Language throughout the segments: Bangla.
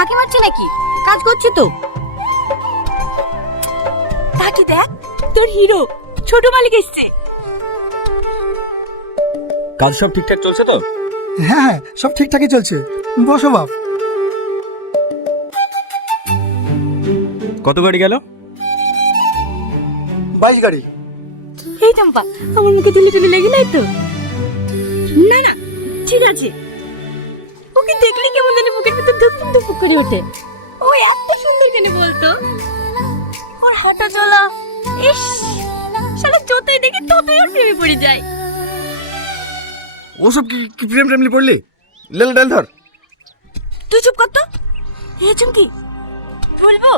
ফাঁকি মারছি নাকি? কাজ করছি তো। তাকে দেখ, তোর হিরো ছোট মালিক এসছে। কাজ সব ঠিকঠাক চলছে তো? হ্যাঁ সব ঠিকঠাকই চলছে। বসো বাপ। কত গাড়ি গেল? 22 গাড়ি। এই চম্পা, আমার মুখে তুলে তুলে লেগে নাই তো? না না, ঠিক আছে। ওকে দেখলে কেমন জানি বুকের ভিতর ধুকপুক ধুকপুক করে ওঠে। ও এত সুন্দর কেন বলতো? ওর হাঁটা চলা, ইস, শালা যতই দেখি ততই ওর প্রেমে পড়ে যায়। ওসব কি প্রেম প্রেমলি পড়লি? লেল ডাল ধর। তুই চুপ কর তো। এ চুমকি, বলবো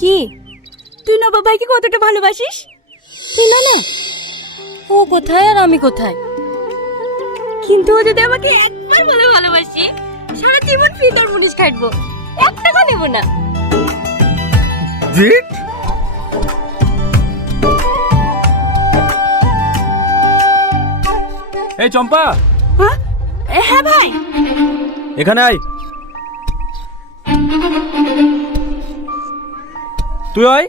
কি? তুই নবাব ভাইকে কতটা ভালোবাসিস? তুই না না, ও কোথায় আর আমি কোথায়? কিন্তু ও যদি আমাকে একবার বলে ভালোবাসি, সারা জীবন ফিদর মুনিশ খাটবো, 1 টাকা নেব না। এই চম্পা, হ্যাঁ হ্যাঁ ভাই। এখানে আয়। তুই আয়।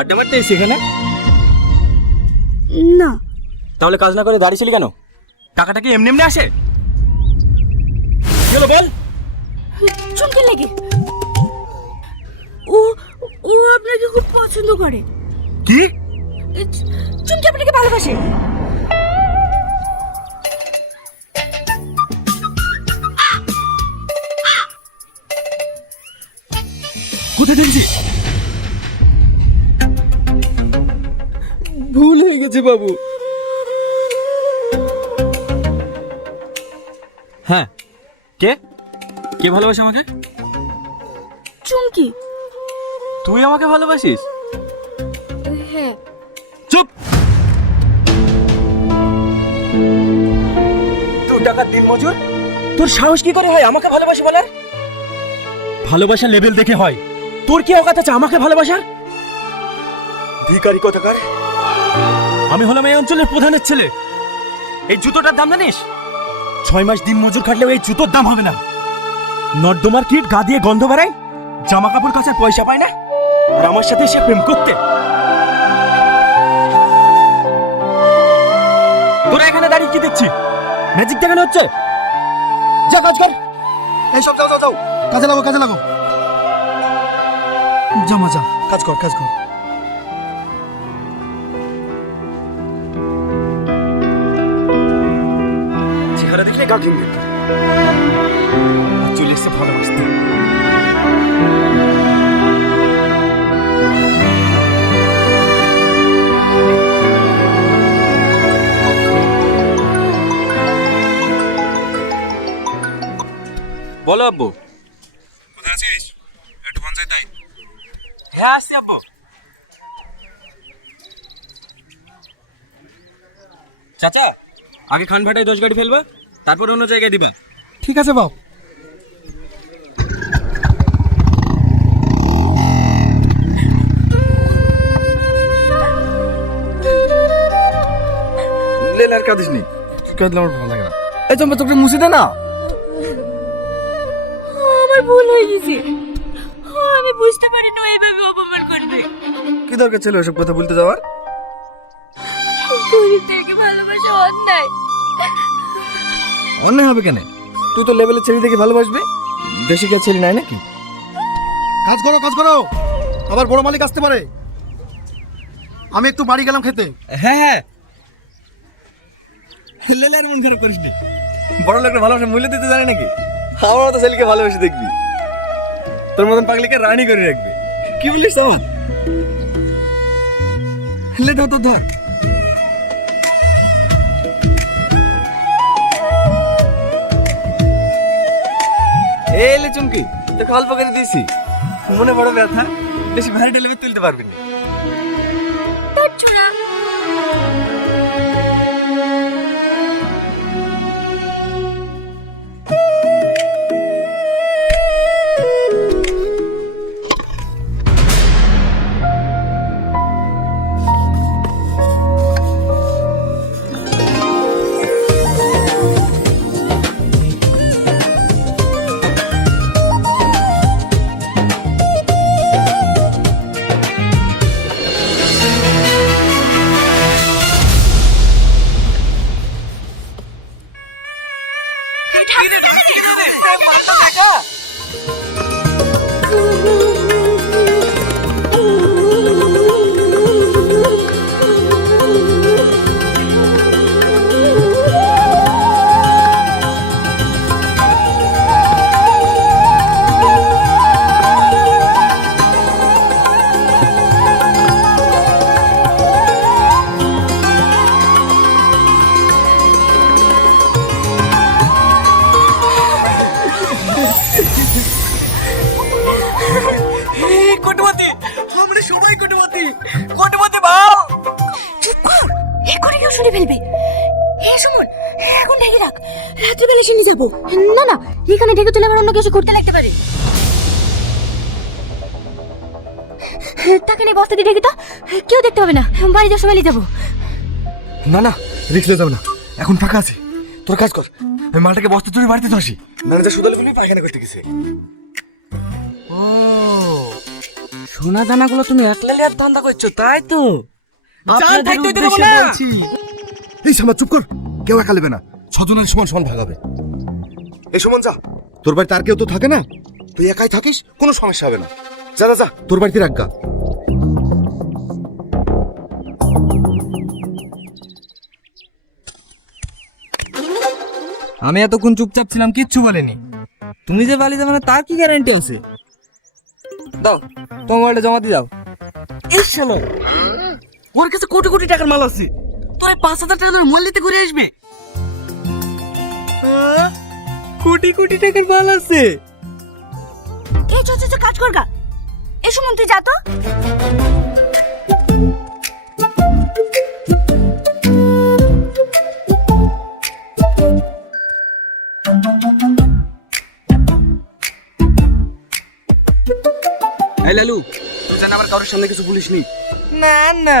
আড্ডা মারতে এসেছি এখানে? না, তাহলে কাজ না করে দাঁড়িয়েছিলি কেন? টাকাটা কি এমনি এমনি আসে? কি হলো বল? চুমকি লাগে। ও ও আপনাকে খুব পছন্দ করে। কি? চুমকি আপনাকে ভালোবাসে। কোথায় দেখছিস? ভুল হয়ে গেছে বাবু। হ্যাঁ, কে কে ভালোবাসে আমাকে? চুমকি। তুই আমাকে ভালোবাসিস? হ্যাঁ। চুপ। তুই টাকার দিন মজুর, তোর সাহস কি করে হয় আমাকে ভালোবাসি বলার? ভালোবাসার লেভেল দেখে হয়। তোর কি অকাত আছে আমাকে ভালোবাসার? ভিখারি কোথাকার। আমি হলাম এই অঞ্চলের প্রধানের ছেলে। এই জুতোটার দাম জানিস? 6 মাস দিন মজুর খাটলেও এই জুতোর দাম হবে না। নর্দমার কিট গা দিয়ে গন্ধ বেড়ায়, জামা কাপড় কাচার পয়সা পায় না, আর আমার সাথে এসে প্রেম করতে। তোরা এখানে দাঁড়িয়ে কি দেখছি? ম্যাজিক দেখানো হচ্ছে? যা কাজ কর। এইসব যাও যাও যাও, কাজে লাগো কাজে লাগো। যা মজা, কাজ কর কাজ কর। চেহারা দেখলে গা ঘিন যেত। চলে এসছে ভালোবাসতে। বলো আব্বু। কোথায় আছিস? একটু পঞ্চায়েত আয়। হ্যাঁ আসছি আব্বু। চাচা, আগে খান ভাটায় 10 গাড়ি ফেলবা, তারপর অন্য জায়গায় দিবা। ঠিক আছে বাপ। লেল আর কাঁদিস নি। কাঁদলে আমার ভালো লাগে না। এই চম্পা, তোকে মুছে দে না। আমার ভুল হয়ে গেছে। আমি বুঝতে পারিনি ও এভাবে অপমান করবে। কি দরকার ছিল এসব কথা বলতে যাওয়ার? গরিবদেরকে ভালোবাসা অন্যায়। অন্যায় হবে কেন? তুই তো লেভেলের ছেলে দেখে ভালোবাসবি। বেশি কে ছেলে নাই নাকি? কাজ করো কাজ করো, আবার বড় মালিক আসতে পারে। আমি একটু বাড়ি গেলাম খেতে। হ্যাঁ হ্যাঁ, লেল আর মন খারাপ করিস নি। বড় লোকের ভালোবাসা মূল্য দিতে জানে নাকি? আমার মতো ছেলেকে ভালোবেসে দেখবি, তোর মতন পাগলিকে রানী করে রাখবে। কি বলিস আমার? লে ধর তো ধর। এলে চুমকি, তোকে অল্প করে দিয়েছি। মনে বড় ব্যথা, বেশি ভারী ঢেলে তুলতে পারবি না। তার ছোড়া। কোটিপতি, আমরা সবাই কোটিপতি, কোটিপতি ভাও। চুপ কর, এখনই কেউ শুনে ফেলবে। হ্যাঁ সুমন, এখন ঢেকে রাখ, রাত্রিবেলা এসে নিয়ে যাবো। না না, এখানে ঢেকে তুলে আবার অন্য কিছু করতে লাগতে পারে। তাকে নিয়ে বস্তা দিয়ে ঢেকে তো কেউ দেখতে হবে না, বাড়ি যাওয়ার সময় নিয়ে যাবো। না না, রিস্ক নিয়ে যাবে না, এখন ফাঁকা আছে। তোর কাজ কর, আমি মালটাকে বস্তা তুলে বাড়িতে তো আসি। ম্যানেজার সুদালে বলবি পায়খানা করতে গেছে। ও, সোনা দানাগুলো তুমি একলা লিয়ার ধান্দা করছো, তাই তো? আপনাদের উদ্দেশ্যে বলছি। এই সামা চুপ কর, কেউ একা নেবে না, ছজনের সমান সমান ভাগ হবে। এই সমান যা, তোর বাড়িতে আর কেউ তো থাকে না, তুই একাই থাকিস, কোনো সমস্যা হবে না। যা যা যা, তোর বাড়িতে রাখগা। আমি এতক্ষণ চুপচাপ ছিলাম, কিচ্ছু বলেনি। তুমি যে বালি যাবে না তার কি গ্যারান্টি আছে? দাও তোমার মোবাইলটা জমা দিয়ে দাও। এই শালো, ওর কাছে কোটি কোটি টাকার মাল আছে, তোর 5,000 টাকা ধরে মোবাইল দিতে ঘুরে আসবে? কোটি কোটি টাকার মাল আছে। এই চো চো চো, কাজ কর গা। এই সুমন তুই যা তো। এই লালু, তুই জান আবার কারোর সামনে কিছু বলিসনি? না না,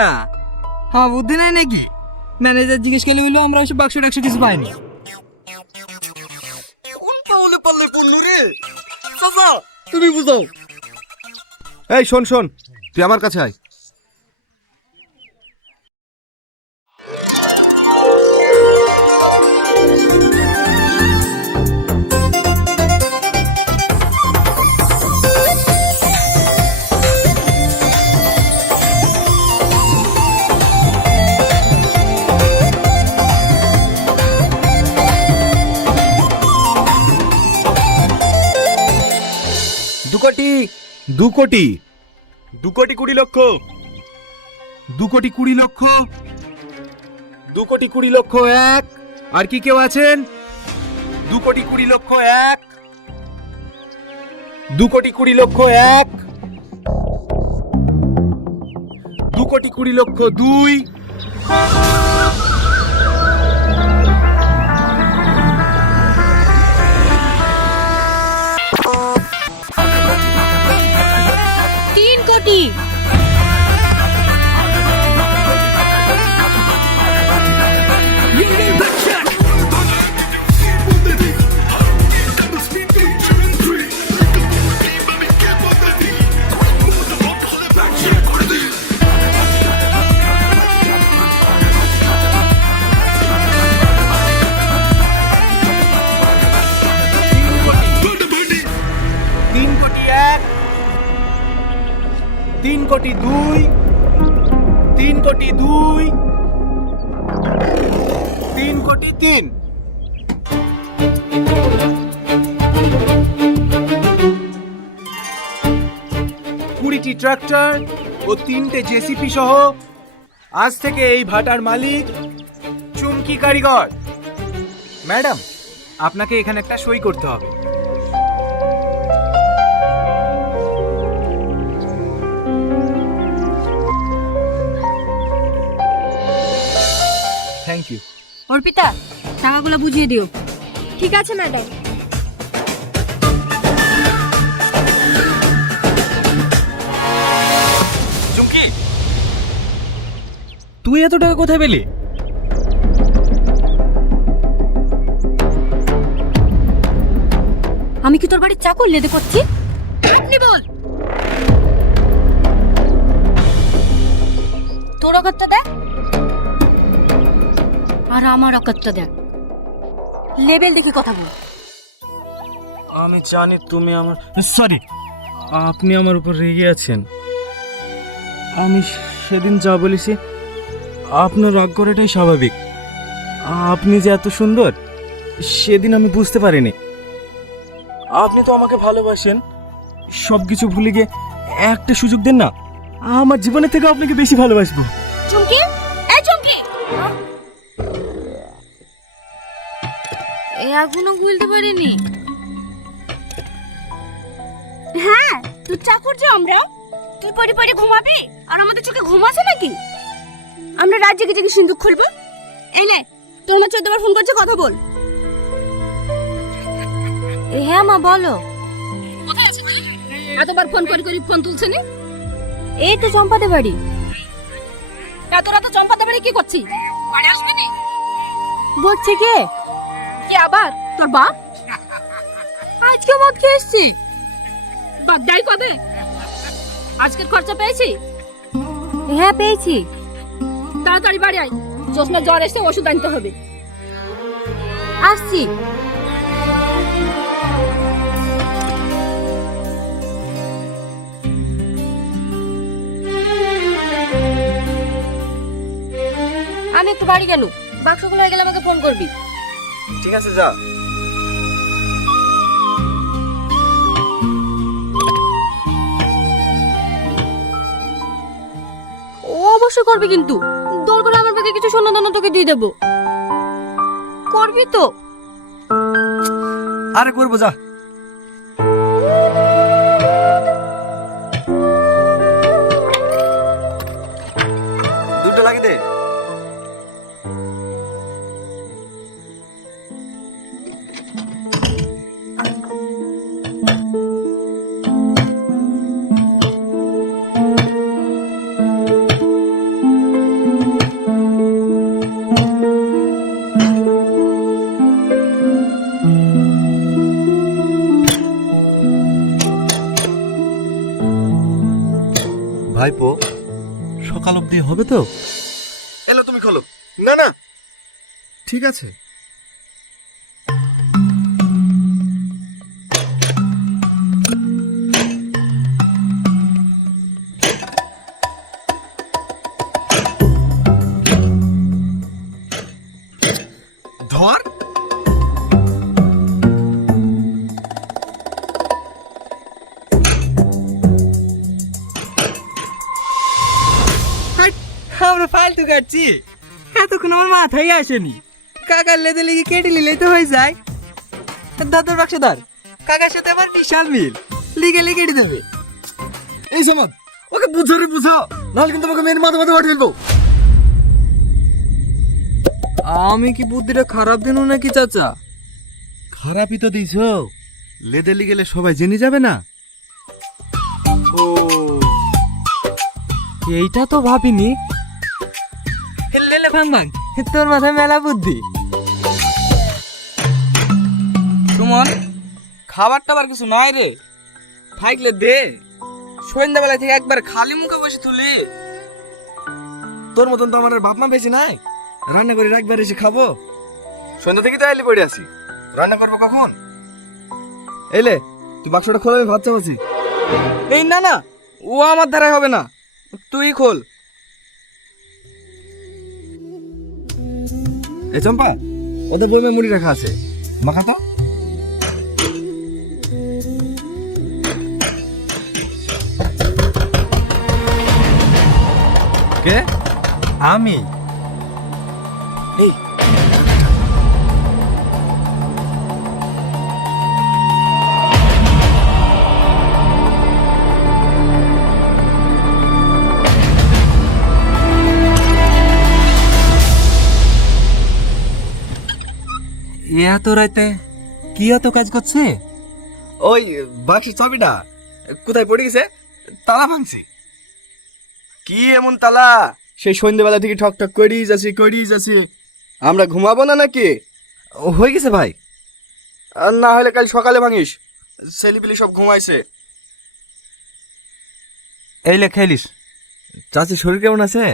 হ্যাঁ বুদ্ধি নাই নাকি? ম্যানেজার জিজ্ঞেস করলে বললো আমরা ওইসব বাক্স টাক্স কিছু পাইনি। কোন পাউলে পাল্লে পড়লো রে? চাচা তুমি বুঝাও। এই শোন শোন, তুই আমার কাছে আয়। দু কোটি 20 লক্ষ, 2,20 লক্ষ এক। আর কি কেউ আছেন? 2,20 লক্ষ এক, 2,20 লক্ষ এক, 2,20 লক্ষ দুই, 3 কোটি। তিন কোটি এক, 3 কোটি দুই, 3 কোটি দুই, 3 কোটি তিন। 20টি ট্রাক্টর ও 3টে জেসিপি সহ আজ থেকে এই ভাটার মালিক চুমকি কারিগর। ম্যাডাম, আপনাকে এখানে একটা সই করতে হবে। Thank you. অর্পিতা, টাকাগুলো বুঝিয়ে দিও। ঠিক আছে ম্যাডাম। চুমকি, তুই এত টাকা কোথায় পেলি? আমি কি তোর বাড়ির চাকর লেদে করছি? আপনি বল। তোর অগত্যা দেখ আর আমার অগত্যা দেখ, লেভেল দেখে কথা বল। আমি জানি তুমি আমার, সরি, আপনি আমার উপর রেগে আছেন। আমি সেদিন যা বলেছি আপনার রাগ করাটাই স্বাভাবিক। আপনি যে এত সুন্দর সেদিন আমি বুঝতে পারিনি। আপনি তো আমাকে ভালোবাসেন, সব কিছু ভুলে গিয়ে একটা সুযোগ দেন না, আমার জীবনের থেকে আপনাকে বেশি ভালোবাসবো। চুমকি, এই চুমকি, এখনো বলতে পারিনি। হ্যাঁ, তুই চাকর যে আমরা, তুই পড়ে পড়ে ঘুমাবি আর আমাদের চোখে ঘুম আসে নাকি? আমরা রাত জেগে জেগে সিন্দুক খুলবো। এই নে, তোর মা 14 বার ফোন করছে, কথা বল। হ্যাঁ মা বলো। কোথায় আছিস তুই? এতবার ফোন করে করে ফোন তুলছে না? এই তো চম্পাদের বাড়ি। এত রাতে চম্পাদের বাড়ি কি করছিস? বাড়ি আসবি না? বলছে কে? কে আবার? তোর বাপ? আজকে মদ খেয়ে এসছি। বাদ দাই কবে? আজকের খরচা পেয়েছি? হ্যাঁ পেয়েছি। তাড়াতাড়ি বাড়ি আয়, জোসনা জ্বর এসে ওষুধ আনতে হবে। আসছি। আমি একটু বাড়ি গেল, বাক্সগুলো হয়ে গেলে আমাকে ফোন করবি। ঠিক আছে যা। ও অবশ্যই করবি, কিন্তু দরকার আমার বাকি কিছু সোনা দানা তোকে দিয়ে দেবো। করবি তো? আরে করবো যা। দুটো লাগিয়ে দে। ভাইপো, সকাল অবধি হবে তো? এলো তুমি খোলো। না না ঠিক আছে। ধর। আমরা ফালতু কাটছি, এতক্ষণ আমার মাথায় আসেনি। কাকার লেদে লেগে কেটে নিলেই তো হয়ে যায়। দাদার বাক্সদার কাকার সাথে আমার বিশাল মিল, লিগে লিগে কেটে দেবে। এই সমাজ ওকে বুঝো রে বুঝো, নাহলে কিন্তু তোমাকে মেয়ের মাথা মাথা মাটি ফেলবো। আমি কি বুদ্ধিটা খারাপ দিন নাকি চাচা? খারাপই তো দিছ, লেদেলি গেলে সবাই জেনে যাবে না। ও এইটা তো ভাবিনি। লেলে ভাঙ ভাঙ, তোর মাথায় মেলা বুদ্ধি। সুমন, খাবার টাবার কিছু নাই রে? থাকলে দে, সন্ধ্যাবেলা থেকে একবার খালি মুখে বসে তুলি। তোর মতন তো আমার আর বাপ মা বেশি নাই, রান্না করে একবার এসে খাবো। সন্ধ্যা থেকে তো আইলে পড়ে আছি, রান্না করবো কখন? এলে তুই বাক্সটা খোল, আমি ভাত চাপাচ্ছি। এই না না, ও আমার দ্বারাই হবে না, তুই খোল। এ চম্পা, ওদের বইমে মুড়ি রাখা আছে, মাখা তো। কে? আমি। এই এত রাতে কি এত কাজ করছে? ওই বাক্সের চাবিটা কোথায় পড়ে গেছে, তালা ভাঙছি। কি এমন তালা? সেই সন্ধ্যেবেলা থেকে ঠক ঠক করেই যাচ্ছি। আমরা ঘুমাবো না নাকি? হয়ে গেছে ভাই, আর না হলে কাল সকালে ভাঙিস। ছেলেপিলি সব ঘুমাইছে। এই লে খেলিস। চাচির শরীর কেমন আছে?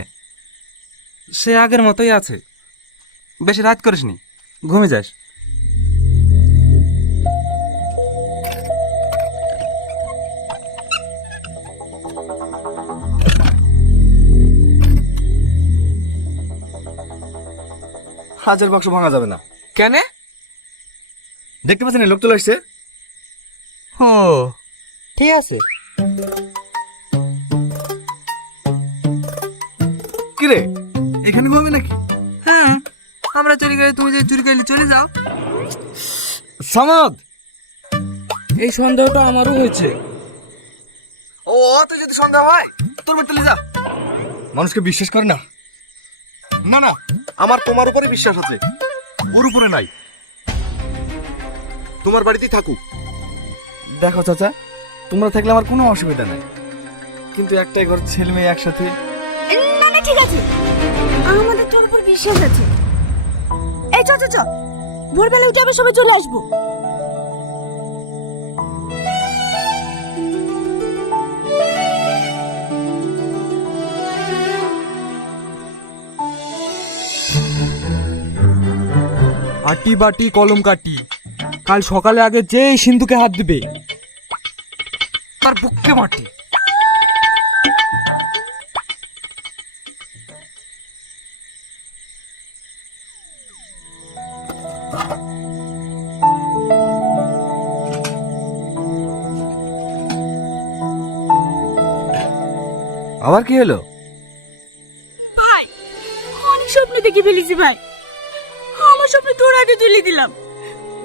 সে আগের মতোই আছে, বেশি রাত করিসনি, ঘুমে যাস। হাজার বাক্স ভাঙা যাবে না। কেন? দেখতে পাচ্ছেন লোক চলে আসছে। ও ঠিক আছে। কিরে, এখানে ঘুমাবে নাকি? হ্যাঁ, আমরা চুরি করে, তুমি যে চুরি করলে চলে যাও। সামাদ, এই সন্দেহটা আমারও হয়েছে। ও অত যদি সন্দেহ হয় তোর বাড়িতে যা। মানুষকে বিশ্বাস করে না। না না, আমার তোমার উপরে বিশ্বাস আছে, ওর উপরে নাই। তোমার বাড়িতেই থাকুক। দেখো চাচা, তোমরা থাকলে আমার কোনো অসুবিধা নাই, কিন্তু একটাই ঘর, ছেলে মেয়ে একসাথে। না না ঠিক আছে, আমাদের তোর উপর বিশ্বাস আছে। এই চ চ চ, ভোরবেলা উঠে আবার সবাই চলে আসবো। আটি বাটি কলম কাটি, কাল সকালে আগে যেই সিন্ধুকে হাত দিবে তার বুককে মাটি। আবার কি হলো? ভাই, অনেক স্বপ্ন দেখে ফেলেছি ভাই। আমার স্বপ্ন তোর হাতে তুলে দিলাম,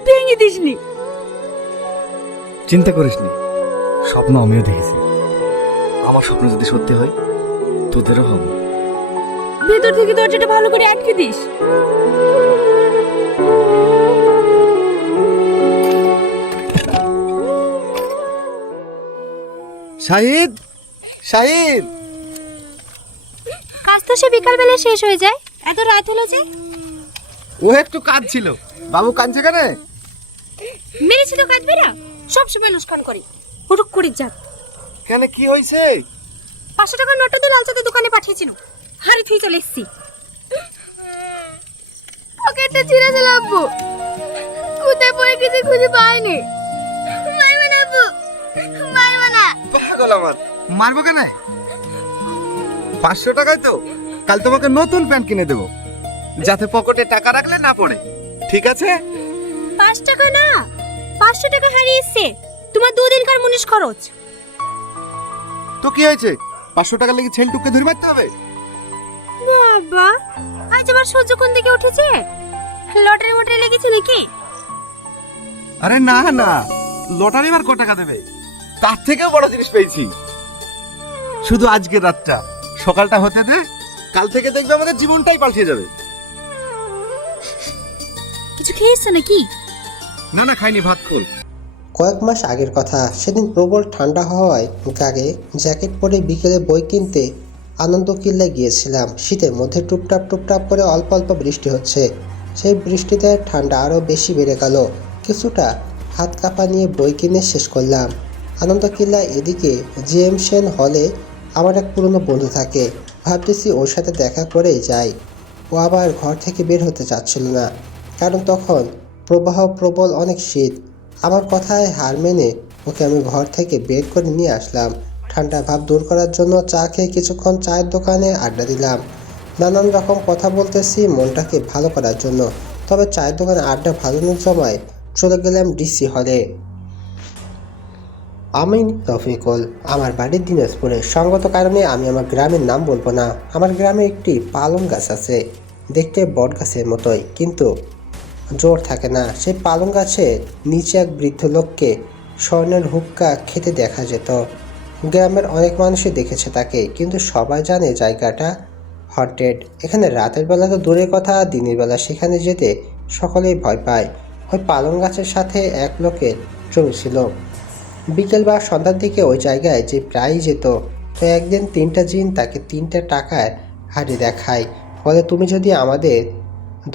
ভেঙে দিসনি। চিন্তা করিস নি, স্বপ্ন আমিও দেখেছি। আমার স্বপ্ন যদি সত্যি হয় তোদেরও হবে। ভেতর থেকে দরজাটা ভালো করে আটকে দিস। শাহিদ, শাহিদ, কাজ তো সে বিকালবেলা শেষ হয়ে যায়, এত রাত হলো যে? ও একটু কাজ ছিল। বাবু কাঁদছে কেন? মেরেছি তো কাঁদবে না, সবসময় লুস্কান করে। হুটুক করে যাক। কেন, কি হয়েছে? 500 টাকার নোটটা তো লালচাঁদের দোকানে পাঠিয়েছিল, হাড়ি থুই চলে এসছি। পকেটটা ছিঁড়ে গেল আব্বু, কোথায় পড়ে কিছু খুঁজে পাইনি। মারবে না আব্বু, মারবে না। পাগল আমার, মারবো কেন? 500 টাকায় তো কাল তোমাকে নতুন প্যান্ট কিনে দেবো, যাতে পকেটে টাকা রাখলে না পড়ে। ঠিক আছে? 5 টাকা না, 500 টাকা হারিয়েছে তোমার 2 দিনকার মুনিশ খরচ। তো কি হয়েছে? 500 টাকা লেগে ছেনটুককে ধরে মারতে হবে? বাবা, আজ আবার সূর্য কোন দিকে উঠেছে? লটারি মটারি লেগেছে নাকি? আরে না না, লটারি আর কত টাকা দেবে? তার থেকেও বড় জিনিস পেয়েছি। শুধু আজকের রাতটা, সকালটা হতে দে, কাল থেকে দেখবে আমাদের জীবনটাই পাল্টে যাবে। কিছু খেয়েছো নাকি? না না, খাইনি, ভাত খোল। কয়েক মাস আগের কথা। সেদিন প্রবল ঠান্ডা হওয়ায় গায়ে জ্যাকেট পরে বিকেলে বই কিনতে আনন্দ কিল্লায় গিয়েছিলাম। শীতের মধ্যে টুপটাপ টুপটাপ করে অল্প অল্প বৃষ্টি হচ্ছে। সেই বৃষ্টিতে ঠান্ডা আরও বেশি বেড়ে গেল। কিছুটা হাত কাঁপা নিয়ে বই কিনে শেষ করলাম। আনন্দ কিল্লায় এদিকে জিএম সেন হলে আমার এক পুরনো বন্ধু থাকে। ভাবতেছি ওর সাথে দেখা করেই যাই। ও আবার ঘর থেকে বের হতে চাচ্ছিল না, কারণ তখন প্রবল অনেক শীত। আমার কথায় হার মেনে ওকে আমি ঘর থেকে বের করে নিয়ে আসলাম। ঠান্ডা ভাব দূর করার জন্য চা খেয়ে কিছুক্ষণ চায়ের দোকানে আড্ডা দিলাম। নানান রকম কথা বলতেছি মনটাকে ভালো করার জন্য। তবে চায়ের দোকানে আড্ডা ভালো না জমায় চলে গেলাম ডিসি হলে। আমি রফিকুল, আমার বাড়ির দিনাজপুরে। সঙ্গত কারণে আমি আমার গ্রামের নাম বলবো না। আমার গ্রামে একটি পালং গাছ আছে, দেখতে বট গাছের মতোই, কিন্তু জোর থাকে না। সেই পালং গাছের নিচে এক বৃদ্ধ লোককে স্বর্ণের হুক্কা খেতে দেখা যেত। গ্রামের অনেক মানুষই দেখেছে তাকে, কিন্তু সবাই জানে জায়গাটা হন্টেড। এখানে রাতের বেলা তো দূরের কথা, দিনের বেলা সেখানে যেতে সকলেই ভয় পায়। ওই পালং গাছের সাথে এক লোকের জমি ছিল। বিকেল বা সন্ধ্যার দিকে ওই জায়গায় যে প্রায়ই যেত। তো একদিন 3টা জিন তাকে 3টা টাকার হাড়ি দেখায়, বলে তুমি যদি আমাদের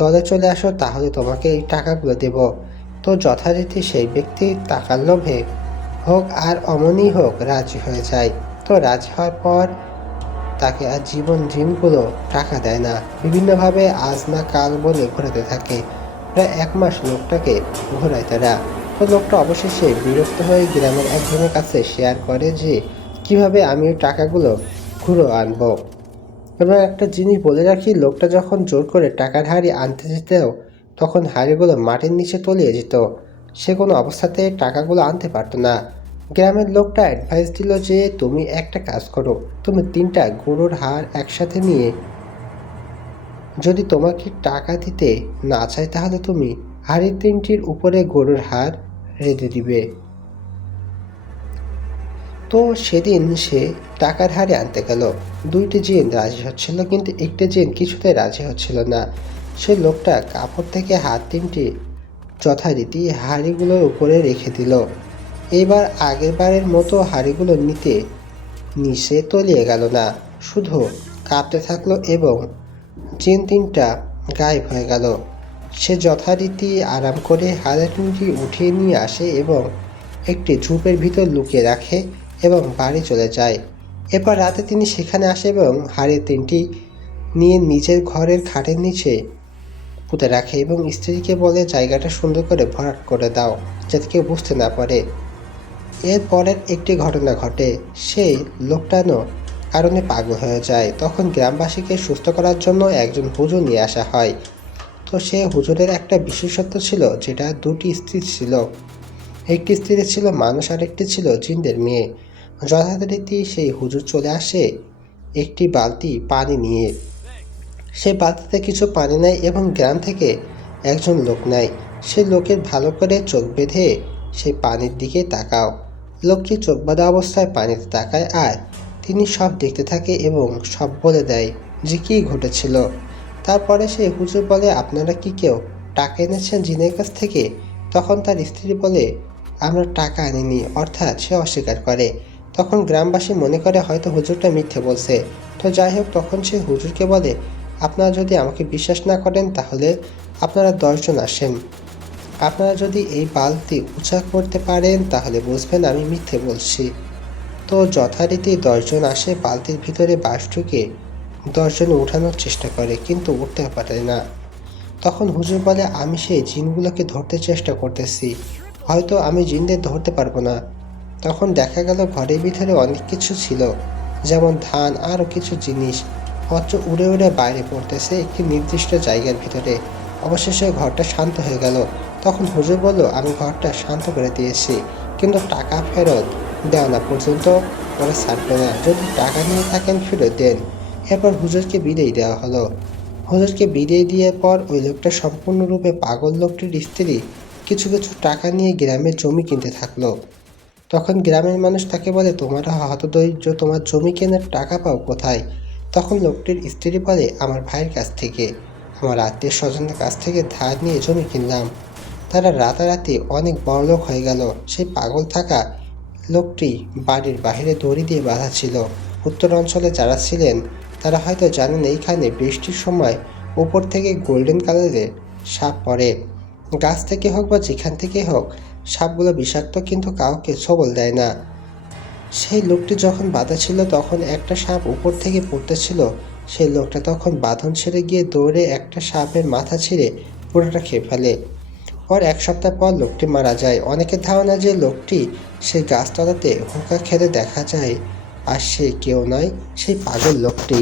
দলে চলে আসো তাহলে তোমাকে এই টাকাগুলো দেব। তো যথারীতি সেই ব্যক্তি টাকার লোভে হোক আর অমনই হোক রাজি হয়ে যায়। তো রাজি হওয়ার পর তাকে আর জীবন জিনগুলো টাকা দেয় না, বিভিন্নভাবে আজ না কাল বলে ঘোরাতে থাকে। প্রায় 1 মাস লোকটাকে ঘোরায় তারা। তো লোকটা অবশেষে বিরক্ত হয়ে গ্রামের একজনের কাছে শেয়ার করে যে কিভাবে আমি ওই টাকাগুলো ঘুরে আনবো। এবং একটা জিনিস বলে রাখি, লোকটা যখন জোর করে টাকার হাড়ি আনতে যেত তখন হাড়িগুলো মাটির নিচে তলিয়ে যেত। সে কোনো অবস্থাতে টাকাগুলো আনতে পারতো না। গ্রামের লোকটা অ্যাডভাইস দিল যে তুমি একটা কাজ করো, তুমি 3টা গরুর হাড় একসাথে নিয়ে যদি তোমাকে টাকা দিতে না চায় তাহলে তুমি হাড়ি 3টির উপরে গরুর হাড় রেঁধে দিবে। তো সেদিন সে টাকার হাড়ে আনতে গেল। দুইটি জিন রাজি হচ্ছিল, কিন্তু একটি জিন কিছুতেই রাজি হচ্ছিল না। সে লোকটা কাপড় থেকে হাত তিনটি যথারীতি হাঁড়িগুলোর উপরে রেখে দিল। এবার আগের বারের মতো হাঁড়িগুলো নিচে তলিয়ে গেল না, শুধু কাঁপতে থাকলো এবং জিন তিনটা গায়েব হয়ে গেল। সে যথারীতি আরাম করে হাড়ি তিনটি উঠিয়ে নিয়ে আসে এবং একটি ঝোপের ভিতর লুকিয়ে রাখে এবং বাড়ি চলে যায়। এরপর রাতে তিনি সেখানে আসে এবং হাড়ি তিনটি নিয়ে নিজের ঘরের খাটের নিচে পুঁতে রাখে এবং স্ত্রীকে বলে জায়গাটা সুন্দর করে ভরাট করে দাও, যাতে কেউ বুঝতে না পারে। এর পরের একটি ঘটনা ঘটে। সেই লোকটানো কারণে পাগল হয়ে যায়। তখন গ্রামবাসীকে সুস্থ করার জন্য একজন হুজুর নিয়ে আসা হয়। তো সে হুজুরের একটা বিশেষত্ব ছিল, যেটা দুটি স্ত্রী ছিল। একটি স্ত্রী ছিল মানুষ আর একটি ছিল জিনদের মেয়ে। যথারীতি সেই হুজুর চলে আসে একটি বালতি পানি নিয়ে। সে বালতিতে কিছু পানি নেয় এবং গ্রাম থেকে একজন লোক নেয়। সে লোকের ভালো করে চোখ বেঁধে সেই পানির দিকে তাকাও। লোকটি চোখ বাঁধা অবস্থায় পানিতে তাকায় আর তিনি সব দেখতে থাকে এবং সব বলে দেয় যে কী ঘটেছিল। তারপরে সে হুজুর বলে, আপনারা কি কেউ টাকা এনেছেন জিনের কাছ থেকে? তখন তার স্ত্রী বলে, আমরা টাকা আনিনি, অর্থাৎ সে অস্বীকার করে। তখন গ্রামবাসী মনে করে হয়তো হুজুরটা মিথ্যে বলছে। তো যাই হোক, তখন সে হুজুরকে বলে, আপনারা যদি আমাকে বিশ্বাস না করেন তাহলে আপনারা 10 জন আসেন। আপনারা যদি এই বালতি উঁচা করতে পারেন তাহলে বুঝবেন আমি মিথ্যে বলছি। তো যথারীতি 10 জন আসে, বালতির ভিতরে বাঁশ ঢুকে 10 জন উঠানোর চেষ্টা করে, কিন্তু উঠতে পারে না। তখন হুজুর বলে, আমি সেই জিনগুলোকে ধরতে চেষ্টা করতেছি, হয়তো আমি জিনদের ধরতে পারবো না। তখন দেখা গেল ঘরের ভিতরে অনেক কিছু ছিল, যেমন ধান আরও কিছু জিনিস, অথচ উড়ে উড়ে বাইরে পড়তেছে একটি নির্দিষ্ট জায়গার ভিতরে। অবশেষে ঘরটা শান্ত হয়ে গেল। তখন হুজুর বলল, আমি ঘরটা শান্ত করে দিয়েছি, কিন্তু টাকা ফেরত দেওয়া না পর্যন্ত ওরা ছাড়বে না। যদি টাকা নিয়ে থাকেন ফেরত দেন। এরপর হুজুরকে বিদায় দেওয়া হলো। হুজুরকে বিদায় দেওয়ার পর ওই লোকটা সম্পূর্ণরূপে পাগল লোকটির স্ত্রী কিছু কিছু টাকা নিয়ে গ্রামের জমি কিনতে থাকলো। তখন গ্রামের মানুষ তাকে বলে, তোমরা হতদরিদ্র, তোমার জমি কেনার টাকা পাও কোথায়? তখন লোকটির স্ত্রী বলে, আমার ভাইয়ের কাছ থেকে, আমার আত্মীয় স্বজনের কাছ থেকে ধার নিয়ে জমি কিনলাম। তারা রাতারাতি অনেক বড়লোক হয়ে গেল। সেই পাগল থাকা লোকটি বাড়ির বাইরে দড়ি দিয়ে বাঁধা ছিল। উত্তর অঞ্চলে যারা ছিলেন তারা হয়তো জানেন এইখানে বৃষ্টির সময় উপর থেকে গোল্ডেন কালারের সাপ পড়ে। গাছ থেকে হোক বা যেখান থেকে হোক, সাপগুলো বিষাক্ত, কিন্তু কাউকে ছোবল দেয় না। সেই লোকটি যখন বাঁধা ছিল তখন একটা সাপ উপর থেকে পড়তেছিল। সেই লোকটা তখন বাঁধন ছেড়ে গিয়ে দৌড়ে একটা সাপের মাথা ছিঁড়ে পুরোটা খেয়ে ফেলে। পর 1 সপ্তাহ পর লোকটি মারা যায়। অনেকের ধারণা যে লোকটি সেই গাছতলাতে হুঁকা খেতে দেখা যায়, আর সে কেউ নয়, সেই পাগল লোকটি।